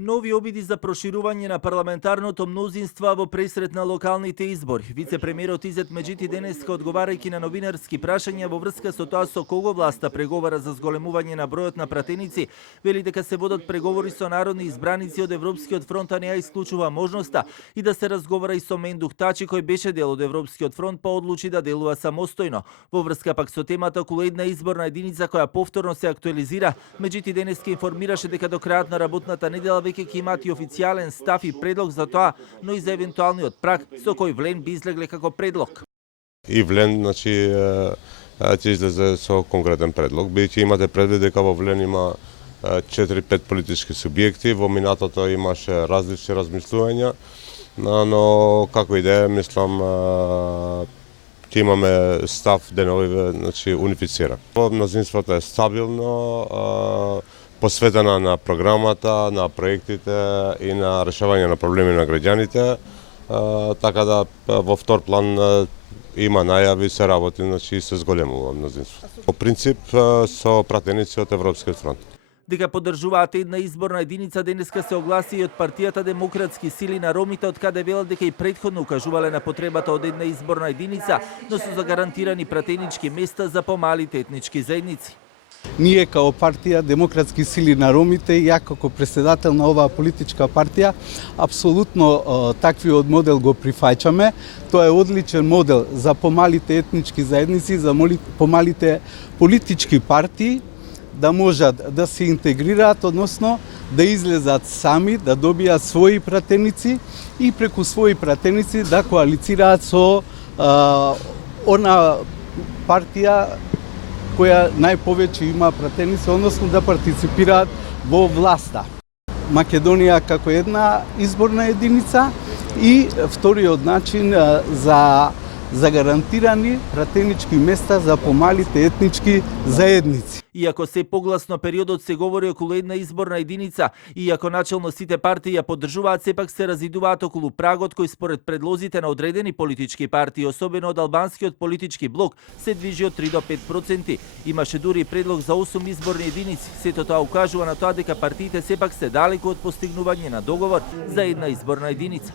Нови обиди за проширување на парламентарното мнозинство во пресрет на локалните избори. Вице-премиерот Изет Меджити денеска, одговарајќи на новинарски прашања во врска со тоа со кого власта преговара за зголемување на бројот на пратеници, вели дека се водат преговори со народни избраници од Европскиот фронт, а не ја исклучува можноста и да се разговара и со Мендух Тачи, кој беше дел од Европскиот фронт, па одлучи да делува самостојно. Во врска пак со темата околу една изборна единица која повторно се актуализира, Меджити денеска информираше дека до крајот на работната недела веќе ќе имат и официјален став и предлог за тоа, но и за евентуалниот праг со кој Влен би излегле како предлог. И Влен, ќе излезе со конкретен предлог, бидејќи имате предвид дека во Влен има 4-5 политички субјекти, во минатото имаше различни размислувања, но како и да е, мислам, ќе имаме став деновиве, унифициран. Мнозинството е стабилно, посветена на програмата, на проектите и на решавање на проблеми на граѓаните, така да во втор план има најави, се работи и се зголемува мнозинство. По принцип со пратеници од Европскиот фронт. Дека поддржуваат една изборна единица денеска се огласи и од партијата Демократски сили на ромите, од каде велат дека и претходно укажувале на потребата од една изборна единица, но се загарантирани пратенички места за помалите етнички заедници. Ние као партија Демократски сили на ромите, ја како председател на оваа политичка партија, апсолутно таквиот модел го прифаќаме. Тоа е одличен модел за помалите етнички заедници, за помалите политички партии, да можат да се интегрираат, односно да излезат сами, да добијат своји пратеници и преку своји пратеници да коалицираат со она партија која најповеќе има пратеници, односно да партиципираат во власта. Македонија како една изборна единица и вториот начин за гарантирани пратенички места за помалите етнички заедници. Иако се погласно периодот се говори околу една изборна единица, иако начелно сите партии ја поддржуваат, сепак се разидуваат околу прагот кој според предлозите на одредени политички партии, особено од албанскиот политички блок, се движи од 3 до 5%. Имаше дури предлог за 8 изборни единици. Сето тоа укажува на тоа дека партиите сепак се далеку од постигнување на договор за една изборна единица.